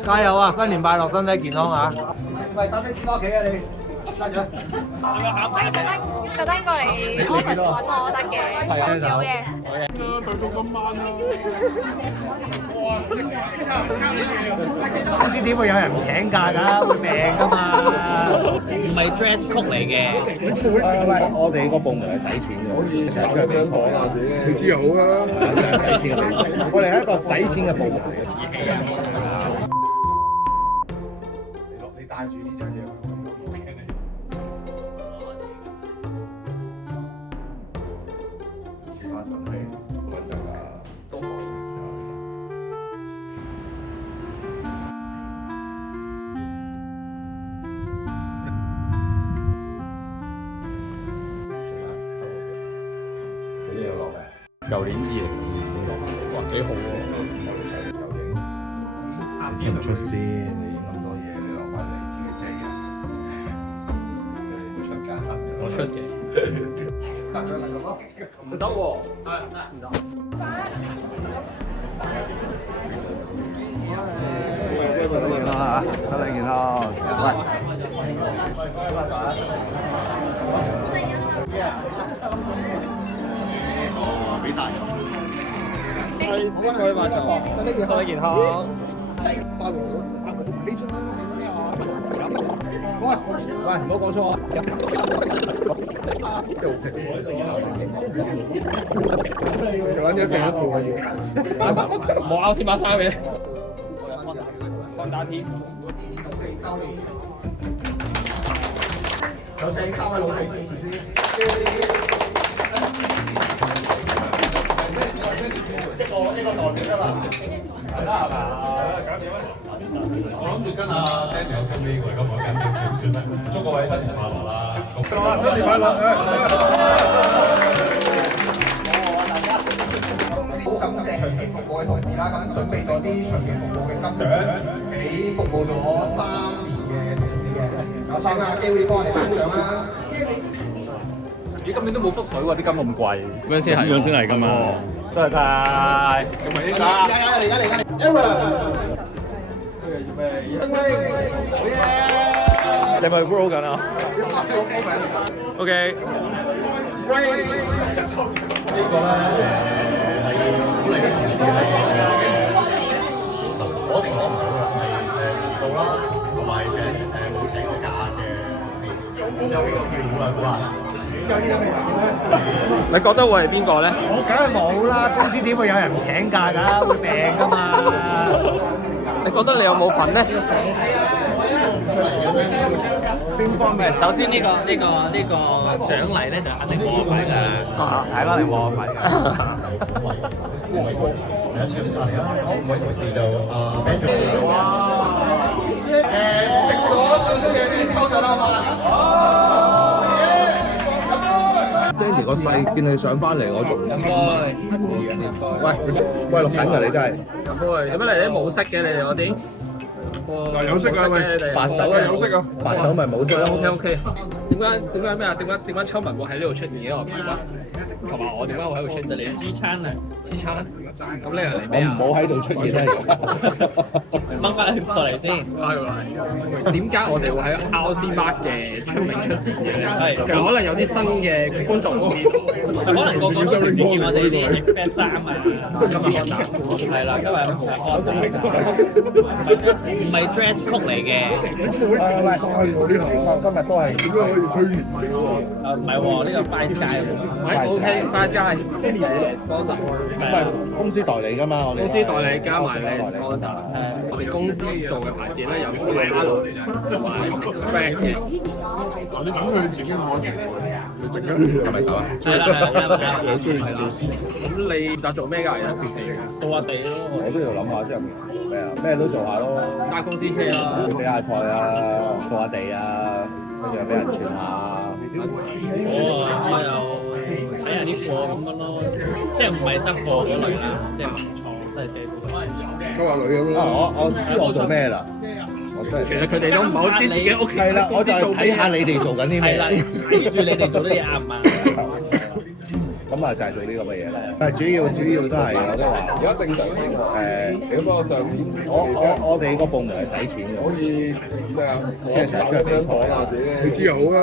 加油啊！新年快樂，身體健康啊！喂，搭的士翻屋企啊你？揸住啦。可以特登過嚟 office 揾我得嘅，有嘅。公司點會有人唔請假㗎？會病㗎嘛？唔係 dress code 嚟嘅。喂，我哋個部門係使錢嘅，成日出去比賽啊！你知又好啦，使錢嘅地方，我哋係一個使錢嘅部門嚟嘅。你帶住呢張嘢。其他神器穩陣㗎，都可以。你都有落嘅？舊年2020哇幾好喎！你出唔出先？你影咁多嘢，你落翻嚟自己製啊！你唔出街，我出嘅。唔得喎，唔得。身體健康啊！身體健康。喂。俾晒。各位晚上好，身體健康。喂，唔好講錯啊！揾咗病一套啊！冇拗先把衫嘅。放大添。有請3位老細支持先。一個代表得啦，係啦係嘛？搞掂啦！我諗住跟阿 Andy 有 friend 尾喎，咁我跟點算咧？祝各位新年快樂啦！新年快樂！公司好感謝長期服務嘅同事啦，咁準備咗啲長期服務嘅金獎俾服務咗3年嘅同事嘅，有請阿機會幫我哋頒獎啦！咦，今年都冇覆水喎，啲金咁貴。咁樣先係，咁樣先係㗎嘛。多謝晒。咁咪呢個。嚟緊，Aaron。做咩？好嘢！你咪 roll 緊啊 ？OK。呢個咧係鼓勵啲同事係我哋講唔到啦，係遲數啦，同埋請冇請過假嘅同事，咁有邊個叫鼓勵鼓勵？你覺得會係邊個咧？我梗係冇啦，公司點會有人唔請假㗎？會病㗎嘛？你覺得你有冇份咧？邊方面？首先呢個獎勵咧就肯定冇我份㗎。係啦，你冇我份㗎。有請晒嚟啦！好，每位同事就Ben 哇！食咗少少嘢先抽獎啦嘛！ Danny 個細見你上翻嚟，我仲唔知。喂，錄緊㗎你真係。喂，點解你哋冇色嘅？你哋嗰啲？有色㗎喂，白酒啊有色啊，白酒咪冇色咯。OK。點解咩啊？點解秋文會喺呢度出現嘅？我唔明白。同埋我點解會喺度出現？你支撐啊？支撐。咁你又嚟咩啊？我唔好喺度出現啦。掹翻過嚟先。點解我哋會喺 RC Mark 嘅出名出現嘅？係，其實可能有啲新嘅觀眾唔知，就可能個個都唔見我哋啲 Express 衫啊。今日安踏係啦，今日係安踏，唔係 dress code 嚟嘅。喂，今日都係點解可以催眠你喎？唔係喎，呢個 Five Sky OK，Five Sky 係 sponsor，唔係公司代理㗎嘛，我哋公司代理加埋你 sponsor。我哋公司做嘅牌子咧有 Hello 同埋 Express 嘅。你等佢自己攞錢，你陣間係咪咁啊？係啦，有中意做先。咁你打做咩㗎？而家平時掃下地咯。我都要諗下，即係做咩啊？咩都做下咯。搭公司車咯。比下菜啊，掃下地啊，跟住又俾人傳下。我又睇下啲貨咁樣咯，即係唔係執貨嗰類啊，即係文創都係寫字。都話女咁咯。我知我做咩啦。其實佢哋都唔係好知自己屋企。係啦，我就睇下你哋做緊啲咩。係啦，睇住你哋做啲嘢啱唔啱。咁啊就係做呢個嘅嘢啦。但係主要都係我都話，而家正常你嗰個上年我哋個部門係使錢嘅，可以咩啊？即係成日出去比賽啊，你知就好啦。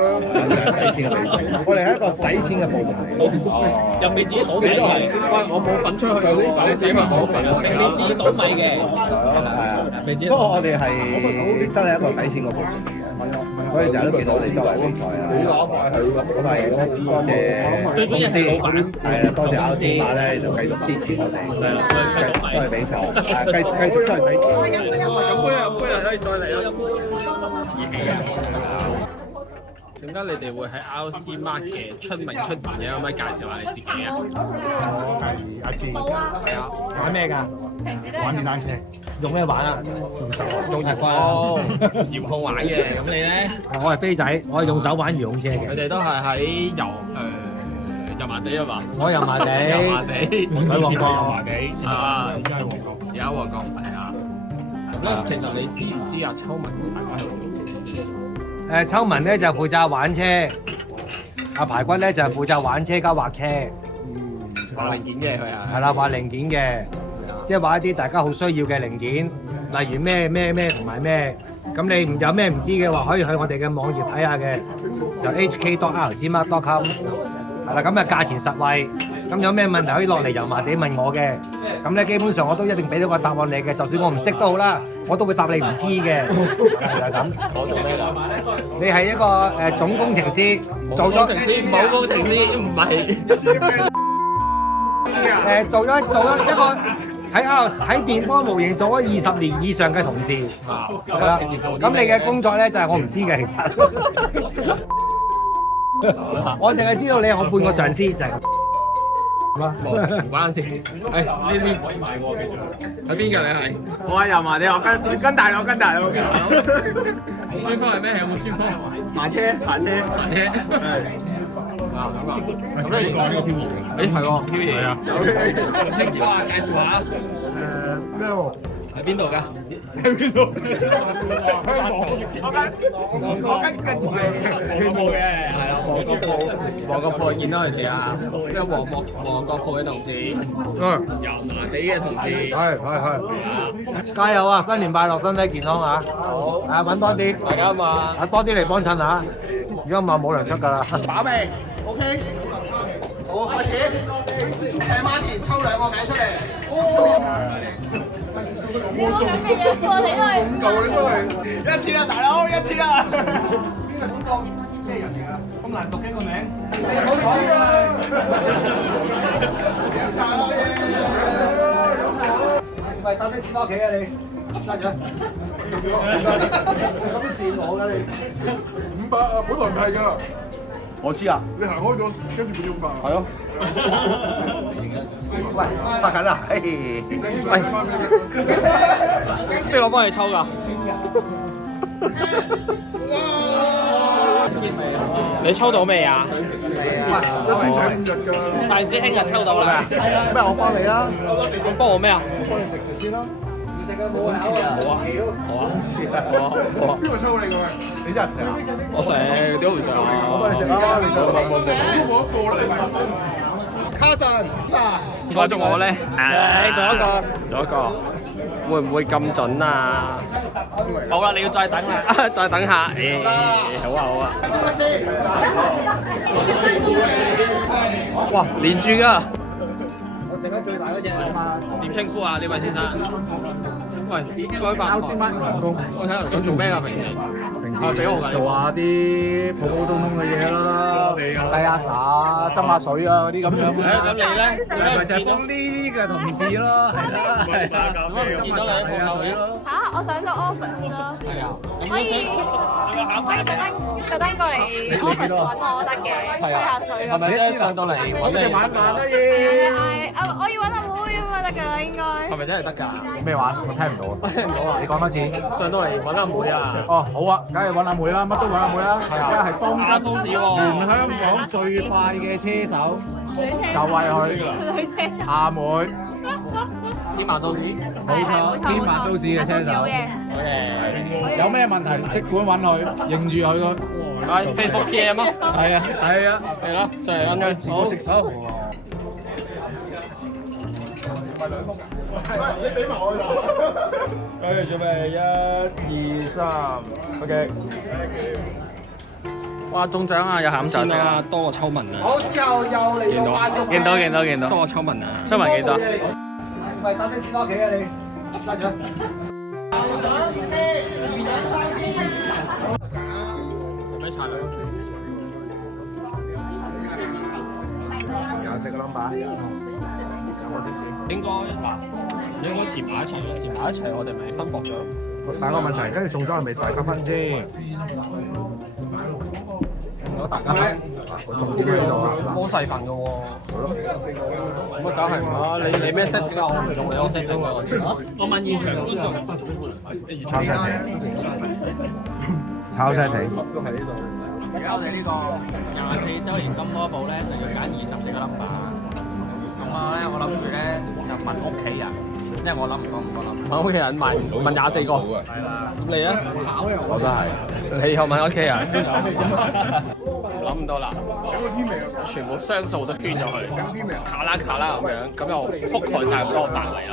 使錢嘅部門，我哋係一個使錢嘅部門嚟嘅。入你自己倒米都係，喂，我冇份出去，你使咪冇份，你自己倒米嘅，係啊，不過我哋係真係一個使錢嘅部門嚟嘅，所以成日都見到我哋周圍比賽啊。咁係多謝公司，係啦，多謝歐斯馬咧，就繼續支持我哋，繼續出去比賽，繼續出去使錢。飲杯啊，可以再嚟啦！熱氣啊！點解你哋會喺 RC Mark 嘅出名出現嘅？可唔可以介紹下你自己啊？我係阿志，係啊，玩咩㗎？平時都玩電單車，用咩玩啊？用手哦，遙控玩嘅。咁你咧？我係飛仔，我係用手玩遙控車嘅。佢哋都係喺油麻地啊嘛？我油麻地，油麻地，喺旺角，油麻地啊！而家喺旺角。而家旺角係啊。咁咧，其實你知唔知阿秋文大概係做咩？秋文咧就負責玩車，阿排骨咧就負責玩車加畫車，畫零件嘅佢啊。係啦，畫零件嘅，即係畫一啲大家好需要嘅零件，例如咩同埋咩。咁你有咩唔知嘅話，可以去我哋嘅網頁睇下嘅，就 hk.rcmark.com。係啦，咁啊價錢實惠，咁有咩問題可以落嚟油麻地問我嘅，咁咧基本上我都一定俾到個答案你嘅，就算我唔識都好啦，我都會答你唔知嘅，就係咁。我做咩㗎？你係一個總工程師，做咗冇工程師，唔係。做咗一個喺電波模型做咗20年以上嘅同事，係啦。咁你嘅工作咧就係我唔知嘅，其實。我淨係知道你係我半個上司，就係咁。唔關事。誒呢邊喺邊㗎？你係？我喺油麻地，我跟大佬。專科係咩？有冇專科？爬車。咁你講呢個漂移？誒係喎，漂移係啊。清楚啊，介紹下。咩喎？喺邊度㗎？香港。我跟住佢嘅。係啦，旺角鋪見到佢哋啊，即係旺角鋪嘅同事，油麻地嘅同事。係。加油啊！新年快樂，身體健康啊！好。揾多啲。大家嘛。多啲嚟幫襯下。如果唔係冇糧出㗎啦。把味 ，OK。好，開始。請媽田抽2個名出嚟。你有冇咁嘅嘢過嚟都係5嚿你都係1次啦，大佬1次啦。咁難讀嘅個名。喂，搭的士返屋企啊你？揸咗。咁羨我㗎你？ 500啊，本來唔係㗎。我知啊，你行開咗，跟住佢點辦？係咯。喂，拍緊啊！邊個幫你抽㗎？你抽到未啊？大師兄就抽到啦。咩？我幫你啦。咁幫我咩啊？幫你食住先咯。唔食啊，冇啊。好啊。邊個抽你㗎？你真係唔食啊？我食，點會唔食啊？我幫你食啦，你做。我一個啦。卡神，再中我咧，做一個，會唔會咁準啊？好啦，你要再等啦，再等下，好啊。哇，連住㗎！我剩咗最大嗰隻。點稱呼啊？呢位先生？喂，該發財。我睇下你做咩㗎平時？俾我㗎。做下啲普普通通嘅嘢啦，遞下茶、斟下水啊嗰啲咁樣。咁你咧？咪就係幫呢啲嘅同事咯，係啦。見到你喺鋪頭咯。嚇！我上咗 office 咯。係啊。可以特登過嚟 office 揾我得嘅，吹下水咁。係咪即係上到嚟揾你？玩飯得我要揾阿妹咁啊得㗎啦，應該。係咪真係得㗎？咩玩？我聽唔到啊！聽唔到啊！你講多次。上到嚟揾阿妹啊！哦，好啊，梗係揾阿妹啦，乜都揾阿妹啦。係啊，而家係當打鬆士喎！全香港最快嘅車手，就係佢女車手。阿妹，天馬蘇士，冇錯，天馬蘇士嘅車手。有咩問題即管揾佢，認住佢個。Facebook PM 啊！係啊，係咯，上嚟揾佢。好。跟住準備1、2、3 ，OK。哇！中獎啊！有餡仔食啊！多個秋文啊！好，之後又嚟到萬眾見到多個秋文啊！秋文幾多？喂，搭的士翻屋企啊你，揸住。有咩菜咧？有4個 number，有冇貼士？應該填埋一齊咯，填埋一齊我哋咪分薄咗。但個問題，跟住中咗係咪大家分先？大家分。重點喺度啊！好細份嘅喎。好咯。咁啊，梗係唔啦！你咩 setting 啊？我唔用你我 setting 啊！我問現場觀眾。抄 setting。抄 setting。而家我哋呢個24週年金多寶咧，就要揀24個 number。咁咧，我諗住咧就問屋企人，因為我諗唔到咁多 number。問屋企人問24個。係啦。咁你咧？我都係。你又問屋企人？諗唔到啦。全部雙數都圈咗佢，卡啦卡啦咁樣，咁又覆蓋晒咁多個範圍啦。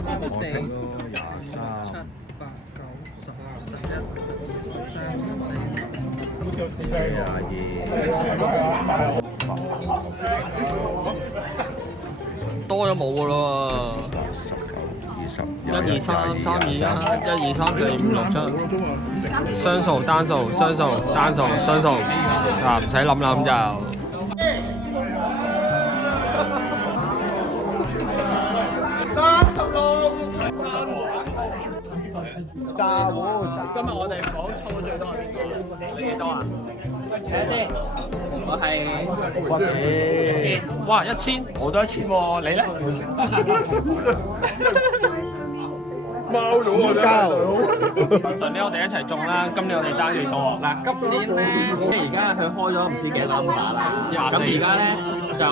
多咗冇噶咯喎，1、2、3、3、2、1、1、2、3、4、5、6、7，雙數、單數、雙數、單數、雙數，嗱唔使諗啦咁就。炸糊炸。今日我哋講錯最多係邊個？你幾多啊？睇下先，我係1000。哇，1000，我都1000喎，你咧？貓佬啊！上年我哋一齊中啦，今年我哋爭幾多？嗱，今年咧，即係而家佢開咗唔知幾多 number 啦。咁而家咧就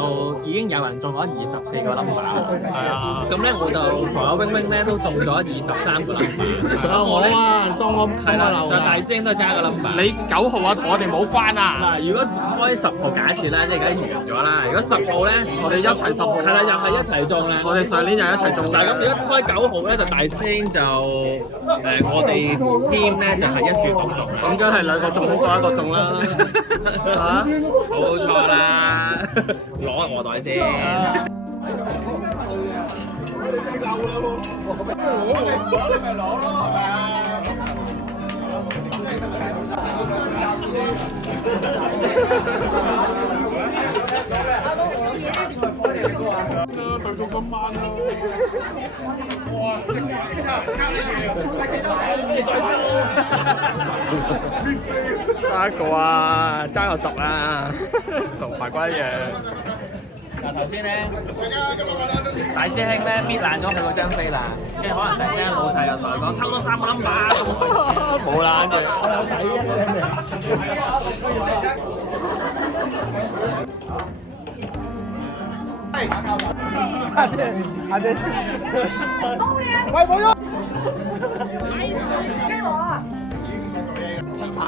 已經有人中咗24個 number。係啊。咁咧我就同阿 wing wing 咧都中咗23個 number。仲有我咧，當我係啦，就大聲都爭個 number。你9號啊，同我哋冇關啊！嗱，如果開10號假設啦，即係而家完咗啦。如果10號咧，我哋一齊10號。係啦，又係一齊中啦。我哋上年就一齊中。但係咁如果開9號咧，就大聲就我哋 team 咧就係一注獨中。咁梗係2個中好過1個中啦。嚇，冇錯啦，攞我袋先。對到咁慢啊！哇！爭一個啊，爭個10啊，同排骨一樣。嗱頭先咧，大師兄咧搣爛咗佢嗰張飛啦，跟住可能突然間老細又同佢講抽多3個 number，冇啦，跟住我有睇啊！阿姐，喂，冇咗。驚我啊！自拍。